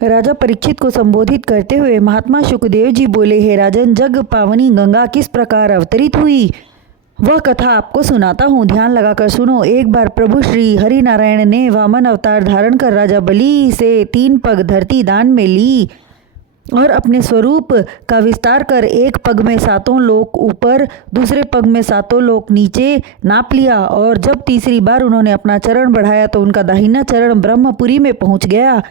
राजा परीक्षित को संबोधित करते हुए महात्मा शुकदेव जी बोले, हे राजन, जग पावनी गंगा किस प्रकार अवतरित हुई वह कथा आपको सुनाता हूँ, ध्यान लगाकर सुनो। एक बार प्रभु श्री हरि नारायण ने वामन अवतार धारण कर राजा बलि से 3 पग धरती दान में ली और अपने स्वरूप का विस्तार कर एक पग में 7 लोक ऊपर, दूसरे पग में 7 लोक नीचे नाप लिया। और जब तीसरी बार उन्होंने अपना चरण बढ़ाया तो उनका दाहिना चरण ब्रह्मपुरी में पहुंच गया।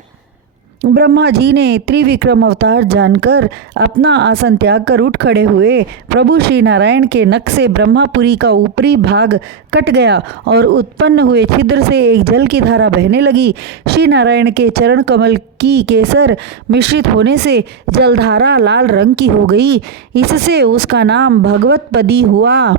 ब्रह्मा जी ने त्रिविक्रम अवतार जानकर अपना आसन त्याग कर उठ खड़े हुए। प्रभु श्री नारायण के नख से ब्रह्मापुरी का ऊपरी भाग कट गया और उत्पन्न हुए छिद्र से एक जल की धारा बहने लगी। श्री नारायण के चरण कमल की केसर मिश्रित होने से जलधारा लाल रंग की हो गई। इससे उसका नाम भगवतपदी हुआ।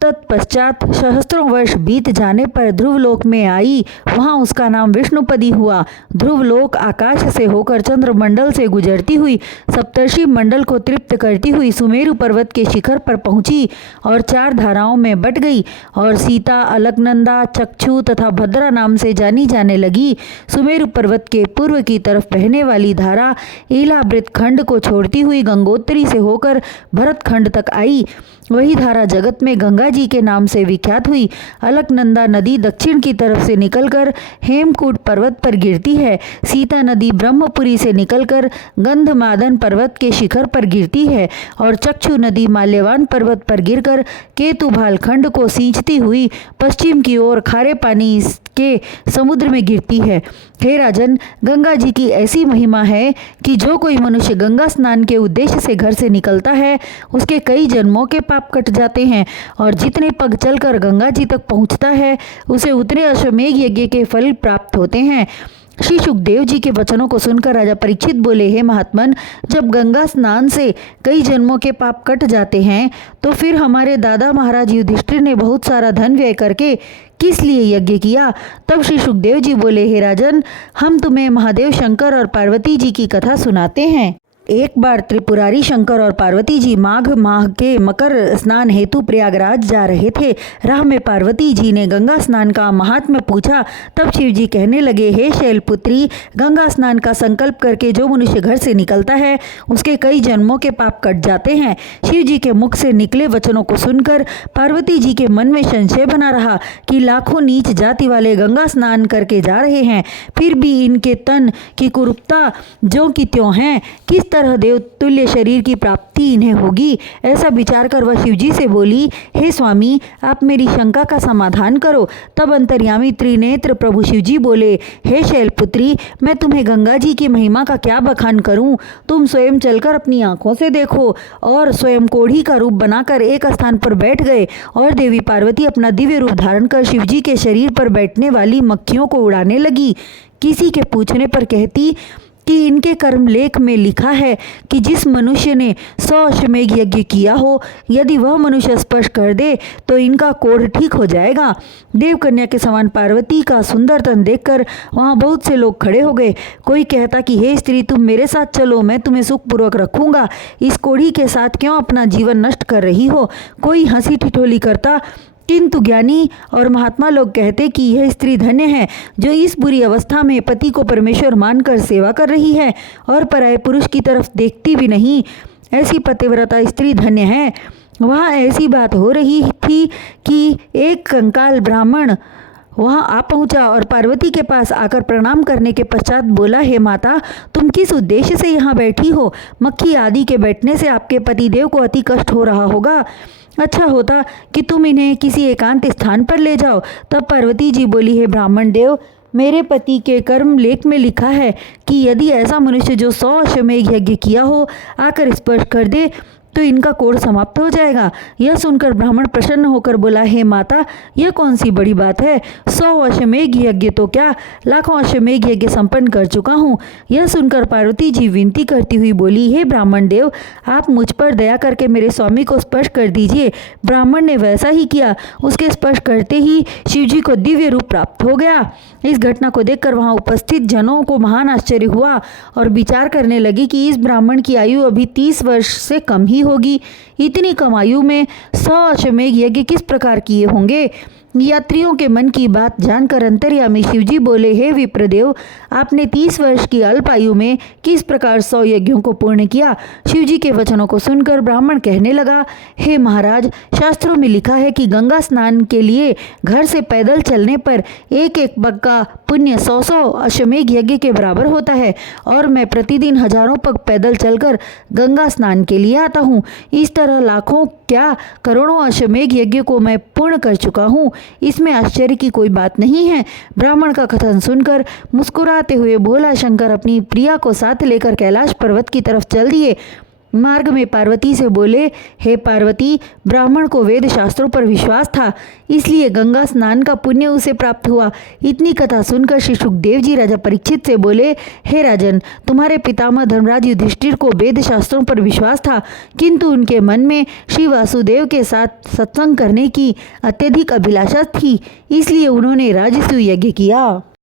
तत्पश्चात सहस्त्रों वर्ष बीत जाने पर ध्रुवलोक में आई, वहां उसका नाम विष्णुपदी हुआ। ध्रुवलोक आकाश से होकर चंद्रमंडल से गुजरती हुई सप्तर्षि मंडल को तृप्त करती हुई सुमेरु पर्वत के शिखर पर पहुंची और 4 धाराओं में बट गई और सीता, अलकनंदा, चक्षु तथा भद्रा नाम से जानी जाने लगी। सुमेरु पर्वत के पूर्व की तरफ बहने वाली धारा इलावृत खंड को छोड़ती हुई गंगोत्री से होकर भरत खंड तक आई। वही धारा जगत में गंगा जी के नाम से विख्यात हुई। अलकनंदा नदी दक्षिण की तरफ से निकलकर हेमकूट पर्वत पर गिरती है। सीता नदी ब्रह्मपुरी से निकलकर गंधमादन पर्वत के शिखर पर गिरती है और चक्षु नदी माल्यवान पर्वत पर गिरकर केतुभाल खंड को सींचती हुई पश्चिम की ओर खारे पानी के समुद्र में गिरती है। हे राजन, गंगा जी की ऐसी महिमा है कि जो कोई मनुष्य गंगा स्नान के उद्देश्य से घर से निकलता है उसके कई जन्मों के पाप कट जाते हैं और जितने पग चलकर गंगा जी तक पहुंचता है उसे उतने अश्वमेघ यज्ञ के फल प्राप्त होते हैं। श्री सुखदेव जी के वचनों को सुनकर राजा परीक्षित बोले, हे महात्मन, जब गंगा स्नान से कई जन्मों के पाप कट जाते हैं तो फिर हमारे दादा महाराज युधिष्ठिर ने बहुत सारा धन व्यय करके किस लिए यज्ञ किया? तब श्री सुखदेव जी बोले, हे राजन, हम तुम्हें महादेव शंकर और पार्वती जी की कथा सुनाते हैं। एक बार त्रिपुरारी शंकर और पार्वती जी माघ माह के मकर स्नान हेतु प्रयागराज जा रहे थे। राह में पार्वती जी ने गंगा स्नान का महात्म्य पूछा। तब शिव जी कहने लगे, हे शैलपुत्री, गंगा स्नान का संकल्प करके जो मनुष्य घर से निकलता है उसके कई जन्मों के पाप कट जाते हैं। शिव जी के मुख से निकले वचनों को सुनकर पार्वती जी के मन में संशय बना रहा कि लाखों नीच जाति वाले गंगा स्नान करके जा रहे हैं, फिर भी इनके तन की कुरूपता ज्यों की त्यों है, किस तरह देवतुल्य शरीर की प्राप्ति इन्हें होगी? ऐसा विचार कर वह शिवजी से बोली, हे स्वामी, आप मेरी शंका का समाधान करो। तब अंतर्यामी त्रिनेत्र प्रभु शिवजी बोले, हे शैलपुत्री, मैं तुम्हें गंगा जी की महिमा का क्या बखान करूं? तुम स्वयं चलकर अपनी आंखों से देखो। और स्वयं कोढ़ी का रूप बनाकर एक स्थान पर बैठ गए और देवी पार्वती अपना दिव्य रूप धारण कर शिवजी के शरीर पर बैठने वाली मक्खियों को उड़ाने लगी। किसी के पूछने पर कहती कि इनके कर्म लेख में लिखा है कि जिस मनुष्य ने 100 अश्वमेघ यज्ञ किया हो, यदि वह मनुष्य स्पर्श कर दे तो इनका कोढ़ ठीक हो जाएगा। देवकन्या के समान पार्वती का सुंदर तन देखकर वहाँ बहुत से लोग खड़े हो गए। कोई कहता कि हे स्त्री, तुम मेरे साथ चलो, मैं तुम्हें सुखपूर्वक रखूंगा, इस कोढ़ी के साथ क्यों अपना जीवन नष्ट कर रही हो? कोई हंसी ठिठोली करता, किंतु ज्ञानी और महात्मा लोग कहते कि यह स्त्री धन्य है जो इस बुरी अवस्था में पति को परमेश्वर मानकर सेवा कर रही है और पराये पुरुष की तरफ देखती भी नहीं। ऐसी पतिव्रता स्त्री धन्य है। वहाँ ऐसी बात हो रही थी कि एक कंकाल ब्राह्मण वहाँ आ पहुँचा और पार्वती के पास आकर प्रणाम करने के पश्चात बोला, हे माता, तुम किस उद्देश्य से यहाँ बैठी हो? मक्खी आदि के बैठने से आपके पतिदेव को अति कष्ट हो रहा होगा। अच्छा होता कि तुम इन्हें किसी एकांत स्थान पर ले जाओ। तब पार्वती जी बोली, हे ब्राह्मण देव, मेरे पति के कर्म लेख में लिखा है कि यदि ऐसा मनुष्य जो 100 अश्वमेघ यज्ञ किया हो आकर स्पर्श कर दे तो इनका कोढ़ समाप्त हो जाएगा। यह सुनकर ब्राह्मण प्रसन्न होकर बोला, हे माता, यह कौन सी बड़ी बात है? 100 अश्वमेघ यज्ञ तो क्या, लाखों अश्वमेघ यज्ञ संपन्न कर चुका हूँ। यह सुनकर पार्वती जी विनती करती हुई बोली, हे ब्राह्मण देव, आप मुझ पर दया करके मेरे स्वामी को स्पर्श कर दीजिए। ब्राह्मण ने वैसा ही किया। उसके स्पर्श करते ही शिवजी को दिव्य रूप प्राप्त हो गया। इस घटना को देखकर वहाँ उपस्थित जनों को महान आश्चर्य हुआ और विचार करने लगी कि इस ब्राह्मण की आयु अभी 30 वर्ष से कम ही होगी। इतनी कम आयु में 100 अश्वमेघ यज्ञ किस प्रकार किए होंगे? यात्रियों के मन की बात जानकर अंतर्यामी शिवजी बोले, हे विप्रदेव, आपने 30 वर्ष की अल्प आयु में किस प्रकार 100 यज्ञों को पूर्ण किया। शिवजी के वचनों को सुनकर ब्राह्मण कहने लगा, हे महाराज, शास्त्रों में लिखा है कि गंगा स्नान के लिए घर से पैदल चलने पर एक एक पग का पुण्य 100 अश्वमेघ यज्ञ के बराबर होता है और मैं प्रतिदिन हजारों पग पैदल चलकर गंगा स्नान के लिए आता हूँ। इस तरह लाखों क्या करोड़ों अश्वमेघ यज्ञ को मैं पूर्ण कर चुका हूँ। इसमें आश्चर्य की कोई बात नहीं है। ब्राह्मण का कथन सुनकर मुस्कुराते हुए भोला शंकर अपनी प्रिया को साथ लेकर कैलाश पर्वत की तरफ चल दिए। मार्ग में पार्वती से बोले, हे पार्वती, ब्राह्मण को वेद शास्त्रों पर विश्वास था, इसलिए गंगा स्नान का पुण्य उसे प्राप्त हुआ। इतनी कथा सुनकर श्री सुखदेव जी राजा परीक्षित से बोले, हे राजन, तुम्हारे पितामह धर्मराज युधिष्ठिर को वेद शास्त्रों पर विश्वास था, किंतु उनके मन में श्री वासुदेव के साथ सत्संग करने की अत्यधिक अभिलाषा थी, इसलिए उन्होंने राजसूय यज्ञ किया।